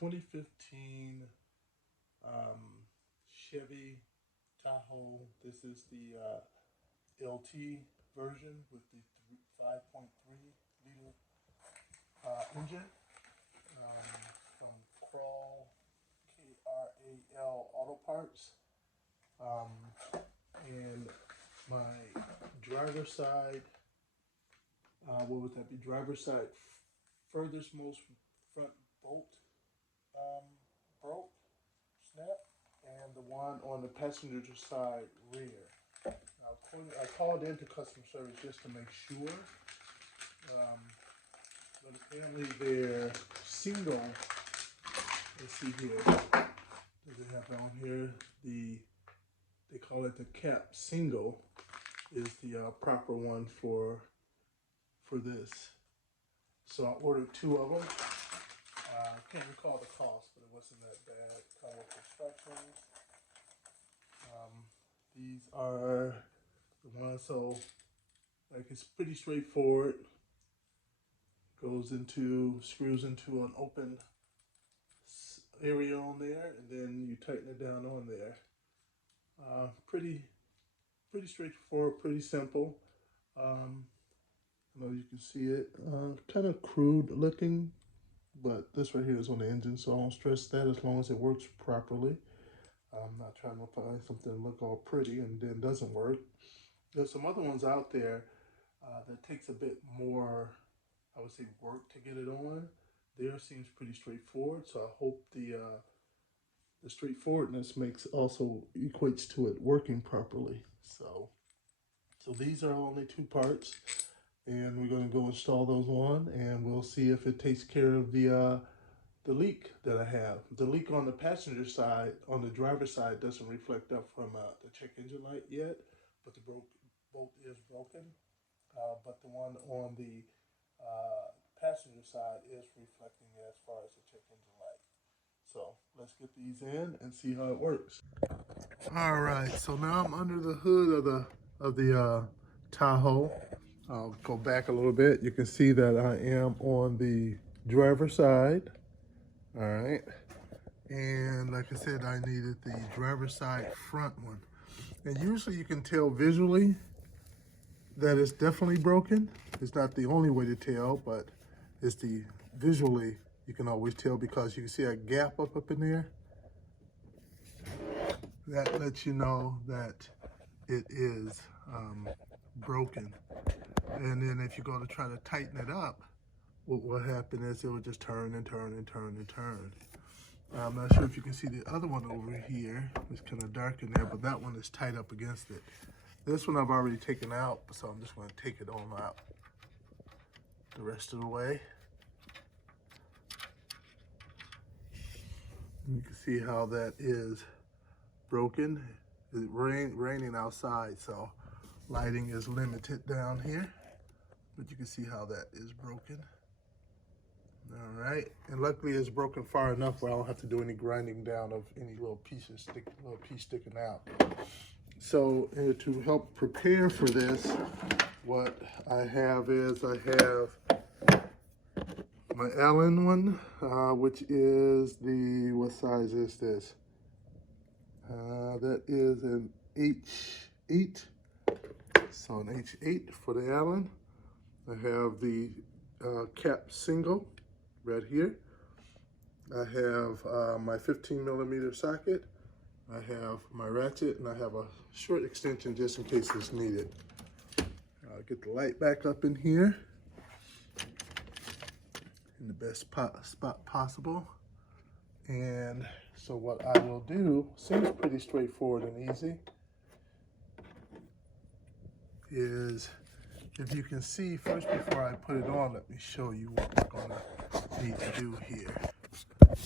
2015 Chevy Tahoe. This is the LT version with the 5.3 liter engine from Kral, Kral Auto Parts. And my driver's side, what would that be? Driver's side furthest most front bolt broke, snap, and the one on the passenger side rear. Now, I called into customer service just to make sure, but apparently they're single. Let's see here. Does it have on here? They call it the cap single is the proper one for this. So I ordered 2 of them. I can't recall the cost, but it wasn't that bad. Come with instructions. These are the ones, so like it's pretty straightforward. Goes into, screws into an open area on there, and then you tighten it down on there. Pretty straightforward, pretty simple. I know you can see it. Kind of crude looking, but this right here is on the engine, so I don't stress that as long as it works properly. I'm not trying to find something that look all pretty and then doesn't work. There's some other ones out there that takes a bit more, I would say, work to get it on. Theirs seems pretty straightforward, so I hope the straightforwardness also equates to it working properly. So these are only 2 parts, and we're going to go install those on, and we'll see if it takes care of the leak that I have. The leak on the passenger side, on the driver's side, doesn't reflect up from the check engine light yet, but the bolt is broken. But the one on the passenger side is reflecting as far as the check engine light. So let's get these in and see how it works. All right, so now I'm under the hood of the Tahoe. I'll go back a little bit. You can see that I am on the driver's side. All right, and like I said, I needed the driver's side front one. And usually you can tell visually that it's definitely broken. It's not the only way to tell, but it's the visually you can always tell, because you can see a gap up in there. That lets you know that it is broken. And then if you go to try to tighten it up, what will happen is it will just turn and turn and turn and turn. I'm not sure if you can see the other one over here. It's kind of dark in there, but that one is tight up against it. This one I've already taken out, so I'm just going to take it on out the rest of the way. You can see how that is broken. It's raining outside, so lighting is limited down here, but you can see how that is broken. All right, and luckily it's broken far enough where I don't have to do any grinding down of any little piece sticking out. So to help prepare for this, what I have is I have my Allen one, which is the, what size is this? That is an H8. So an H8 for the Allen. I have the cap single right here. I have my 15mm socket. I have my ratchet, and I have a short extension just in case it's needed. I'll get the light back up in here in the best spot possible. And so what I will do, seems pretty straightforward and easy, is, if you can see, first before I put it on, let me show you what we're gonna need to do here.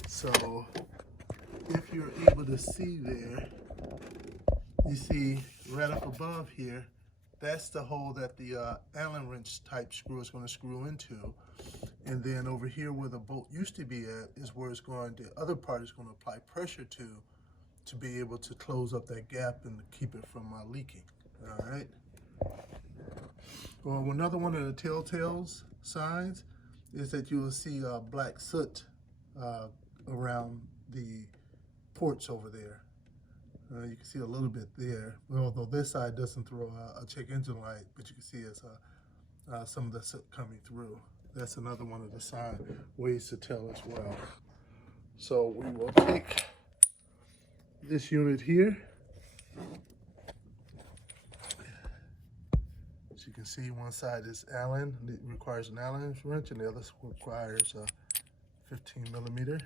So if you're able to see there, you see right up above here, that's the hole that the Allen wrench type screw is going to screw into. And then over here where the bolt used to be at is where it's going, the other part is going to apply pressure to be able to close up that gap and keep it from leaking. All right. Well, another one of the telltale signs is that you will see black soot around the ports over there. You can see a little bit there, although this side doesn't throw a check engine light, but you can see it's some of the soot coming through. That's another one of the ways to tell as well. So we will take this unit here. As you can see, one side is Allen, it requires an Allen wrench, and the other requires a 15 millimeter.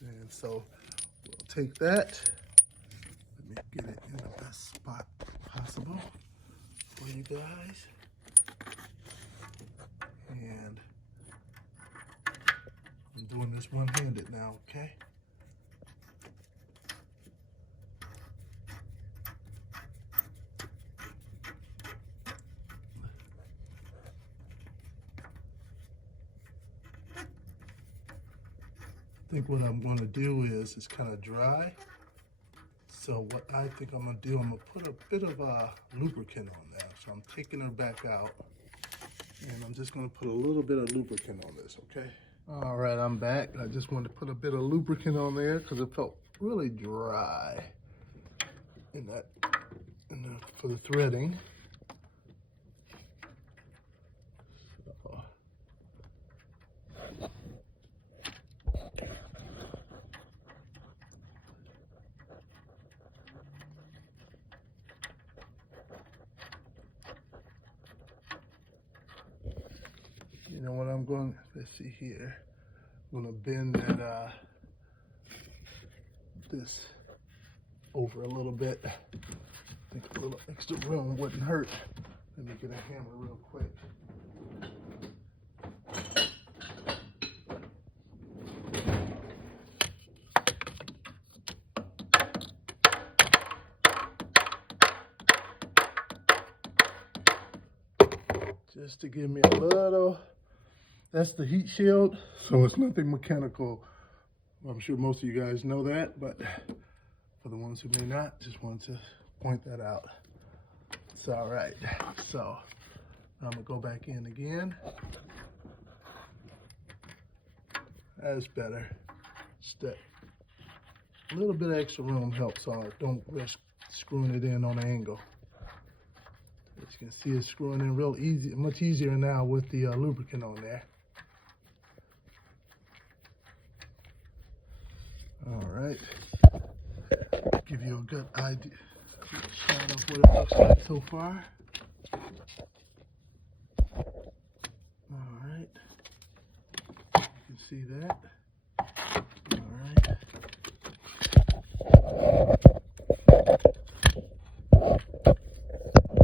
And so we'll take that. Let me get it in the best spot possible for you guys. And I'm doing this one-handed now, okay? I think what I'm going to do is it's kind of dry. So what I think I'm going to do, I'm going to put a bit of lubricant on that. So I'm taking her back out. And I'm just going to put a little bit of lubricant on this, okay? All right, I'm back. I just wanted to put a bit of lubricant on there because it felt really dry for the threading. So. You know what I'm going, let's see here. I'm going to bend that, this over a little bit. I think a little extra room wouldn't hurt. Let me get a hammer real quick. Just to give me a little. That's the heat shield, so it's nothing mechanical. I'm sure most of you guys know that, but for the ones who may not, just wanted to point that out. It's all right. So I'm gonna go back in again. That's better. Step. A little bit of extra room helps out. Don't risk screwing it in on an angle. As you can see, it's screwing in real easy, much easier now with the lubricant on there. All right, give you a good idea shot of what it looks like so far. All right, you can see that. All right.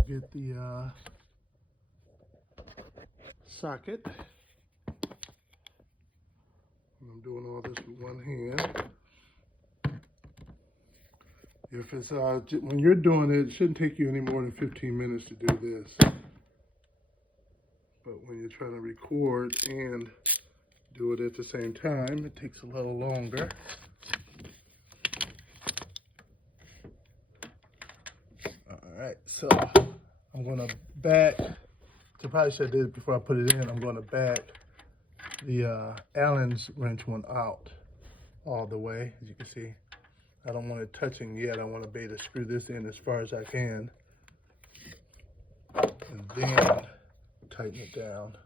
Get the socket. I'm doing all this with one hand. If it's when you're doing it, it shouldn't take you any more than 15 minutes to do this. But when you're trying to record and do it at the same time, it takes a little longer. All right, so I'm gonna back. I probably should have did it before I put it in. I'm gonna back the Allen's wrench one out all the way, as you can see. I don't want it touching yet. I want to be able to screw this in as far as I can. And then tighten it down.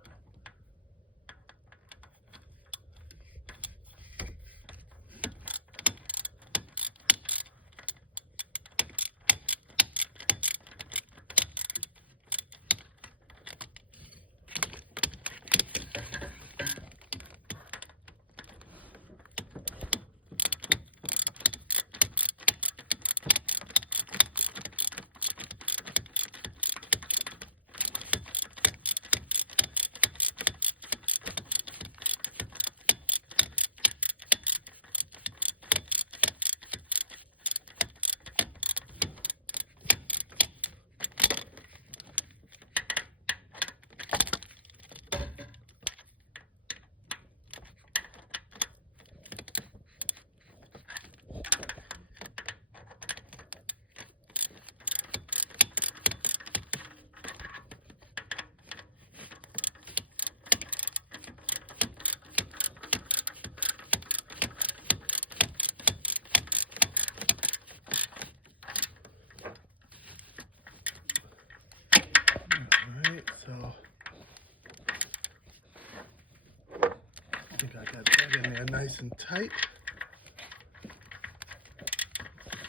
and tight.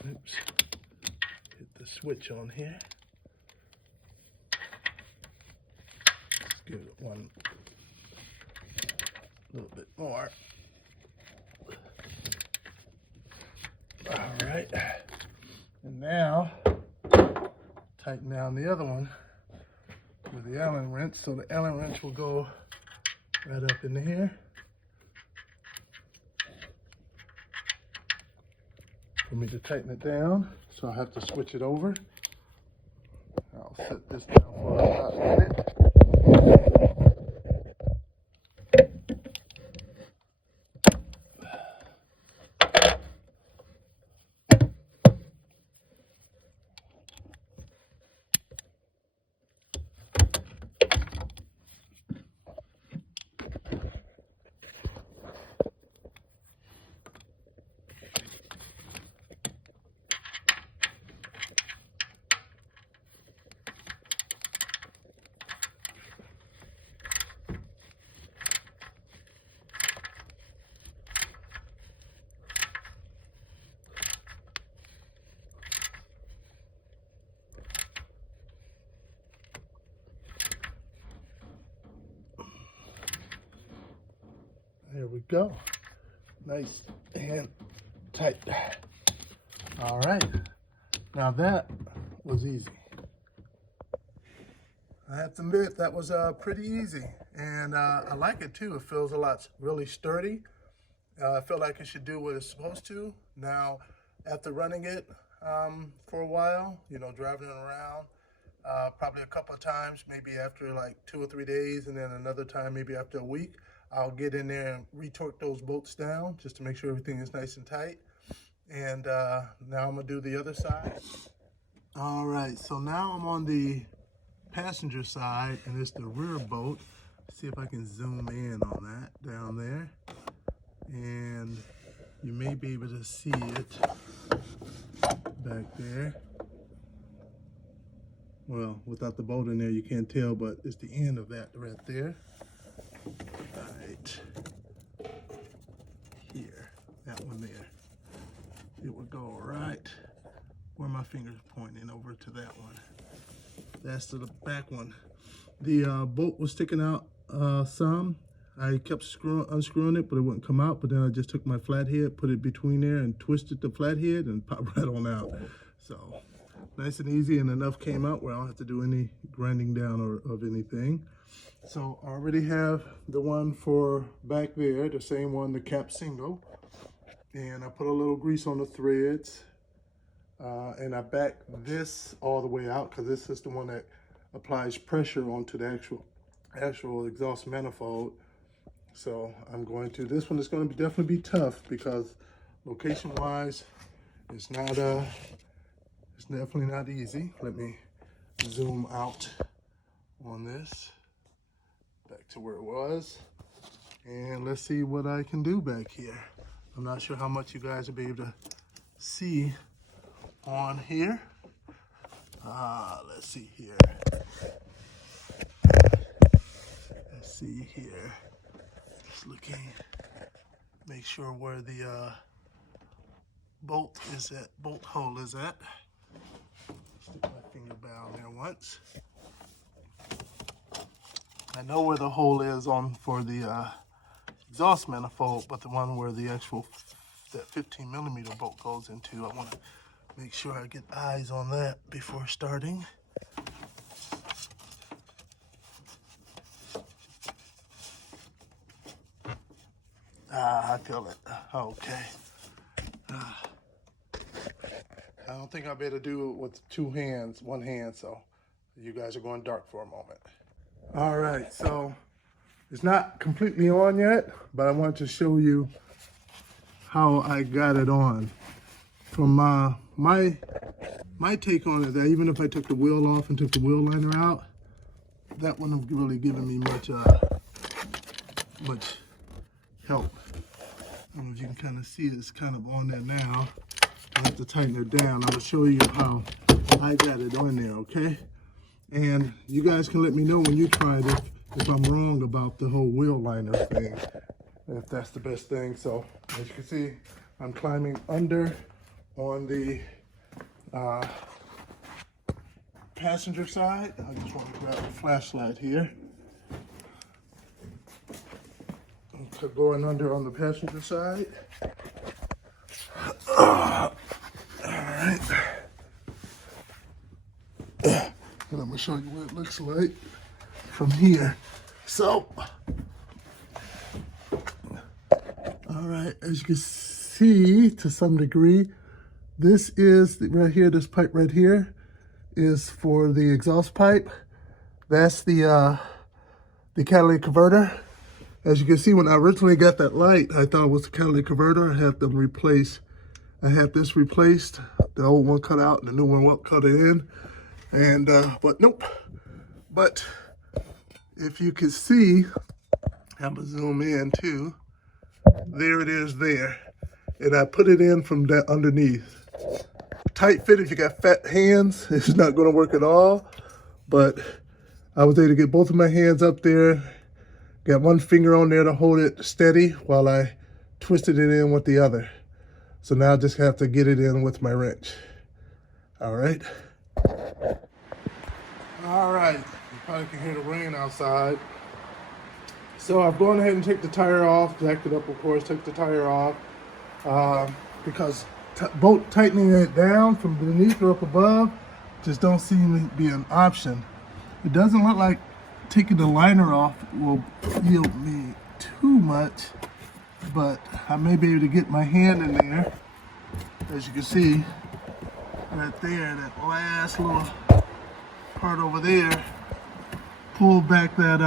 Oops. Hit the switch on here. Let's give it one a little bit more. All right. And now, tighten down the other one with the Allen wrench. So the Allen wrench will go right up in here. For me to tighten it down, so I have to switch it over. I'll set this down for a hot minute. There we go. Nice and tight. All right. Now that was easy. I have to admit that was pretty easy, and I like it too. It feels a lot really sturdy. I feel like it should do what it's supposed to. Now, after running it for a while, you know, driving it around, probably a couple of times, maybe after like 2 or 3 days, and then another time maybe after a week, I'll get in there and retorque those bolts down just to make sure everything is nice and tight. And now I'm gonna do the other side. All right, so now I'm on the passenger side, and it's the rear bolt. See if I can zoom in on that down there. And you may be able to see it back there. Well, without the bolt in there, you can't tell, but it's the end of that right there. Right here, that one there. It would go right where my finger's pointing over to that one. That's to the back one. The bolt was sticking out some. I kept unscrewing it, but it wouldn't come out. But then I just took my flathead, put it between there, and twisted the flathead, and popped right on out. So nice and easy, and enough came out where I don't have to do any grinding down or of anything. So I already have the one for back there, the same one, the cap single. And I put a little grease on the threads. And I back this all the way out because this is the one that applies pressure onto the actual exhaust manifold. So I'm going to, this one is going to definitely be tough because location wise, it's definitely not easy. Let me zoom out on this. Back to where it was, and let's see what I can do back here. I'm not sure how much you guys will be able to see on here. Let's see here. Let's see here. Just looking, make sure where the bolt hole is at. Stick my finger down there once. I know where the hole is for the exhaust manifold, but the one where the actual, that 15mm bolt goes into, I want to make sure I get eyes on that before starting. I feel it. Okay. I don't think I'll be able to do it with one hand, so you guys are going dark for a moment. All right, so it's not completely on yet, but I want to show you how I got it on. From my take on it, that even if I took the wheel off and took the wheel liner out, that wouldn't have really given me much help. And as you can kind of see, it's kind of on there now. I have to tighten it down. I'm gonna show you how I got it on there, okay? And you guys can let me know when you try it if I'm wrong about the whole wheel liner thing. if that's the best thing. So as you can see, I'm climbing under on the passenger side. I just want to grab a flashlight here. Okay, going under on the passenger side. All right. And I'm gonna show you what it looks like from here. So, all right, as you can see to some degree, this is right here, this pipe right here is for the exhaust pipe. That's the catalytic converter. As you can see, when I originally got that light, I thought it was the catalytic converter. I had them replace. I had this replaced. The old one cut out and the new one won't cut it in. And, but nope. But if you can see, I'm gonna zoom in too. There it is there. And I put it in from that underneath. Tight fit, if you got fat hands, it's not gonna work at all. But I was able to get both of my hands up there. Got one finger on there to hold it steady while I twisted it in with the other. So now I just have to get it in with my wrench. All right. All right, you probably can hear the rain outside. So I've gone ahead and take the tire off, jacked it up of course, took the tire off because both tightening it down from beneath or up above just don't seem to be an option. It doesn't look like taking the liner off will yield me too much, but I may be able to get my hand in there. As you can see, right there, that last little part over there, pull back that,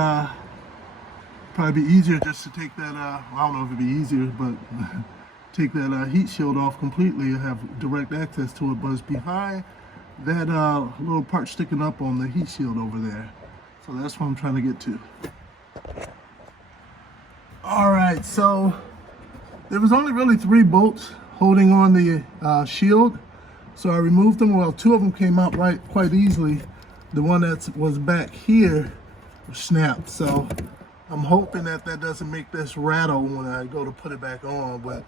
probably be easier just to take that, I don't know if it'd be easier, but take that heat shield off completely and have direct access to it, but it's behind that little part sticking up on the heat shield over there. So that's what I'm trying to get to. All right, so there was only really 3 bolts holding on the shield. So I removed them. Well, 2 of them came out quite easily. The one that was back here snapped. So I'm hoping that that doesn't make this rattle when I go to put it back on, but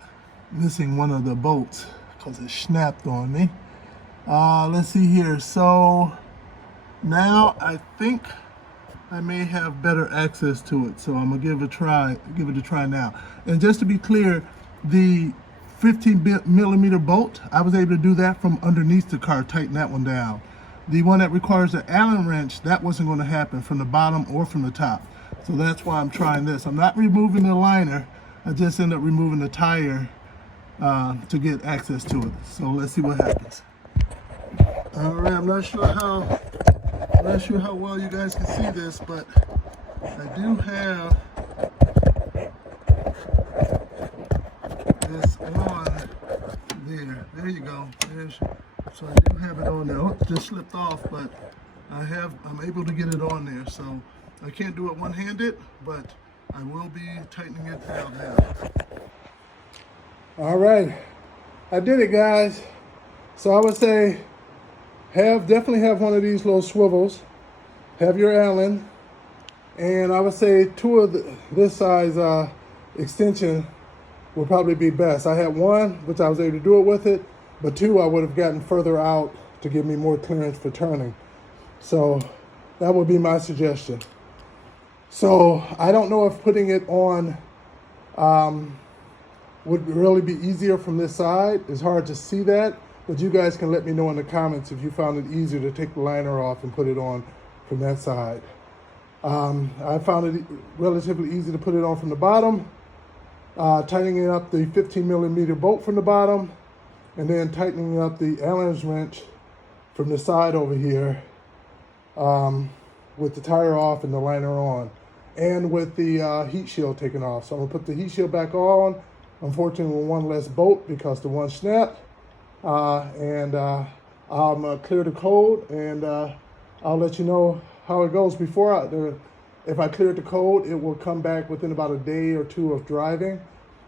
missing one of the bolts because it snapped on me. Let's see here. So now I think I may have better access to it, so I'm gonna give it a try now. And just to be clear, the 15mm bolt, I was able to do that from underneath the car, tighten that one down. The one that requires the Allen wrench, that wasn't gonna happen from the bottom or from the top. So that's why I'm trying this. I'm not removing the liner, I just end up removing the tire to get access to it. So let's see what happens. All right, I'm not sure how well you guys can see this, but I do have this on there. There you go. So I do have it on there. Oh, it just slipped off, but I'm able to get it on there. So I can't do it one-handed, but I will be tightening it down now. All right, I did it, guys. So I would say definitely have one of these little swivels, have your Allen, and I would say 2 of this size extension will probably be best. I had 1, which I was able to do it with it, but 2 I would have gotten further out to give me more clearance for turning. So that would be my suggestion. So I don't know if putting it on would really be easier from this side. It's hard to see that. But you guys can let me know in the comments if you found it easier to take the liner off and put it on from that side. I found it relatively easy to put it on from the bottom, tightening up the 15mm bolt from the bottom, and then tightening up the Allen wrench from the side over here with the tire off and the liner on, and with the heat shield taken off. So I'm gonna put the heat shield back on, unfortunately with 1 less bolt because the one snapped. I'm clear the code, and I'll let you know how it goes. If I cleared the code, it will come back within about a day or 2 of driving.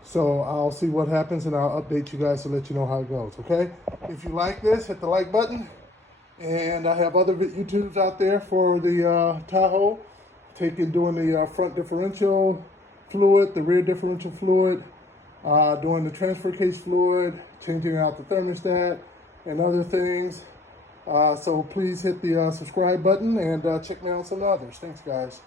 So I'll see what happens, and I'll update you guys to let you know how it goes, okay? If you like this, hit the like button. And I have other YouTubes out there for the Tahoe, doing the front differential, fluid, the rear differential fluid, doing the transfer case fluid, changing out the thermostat, and other things. So please hit the subscribe button and check me out on some others. Thanks, guys.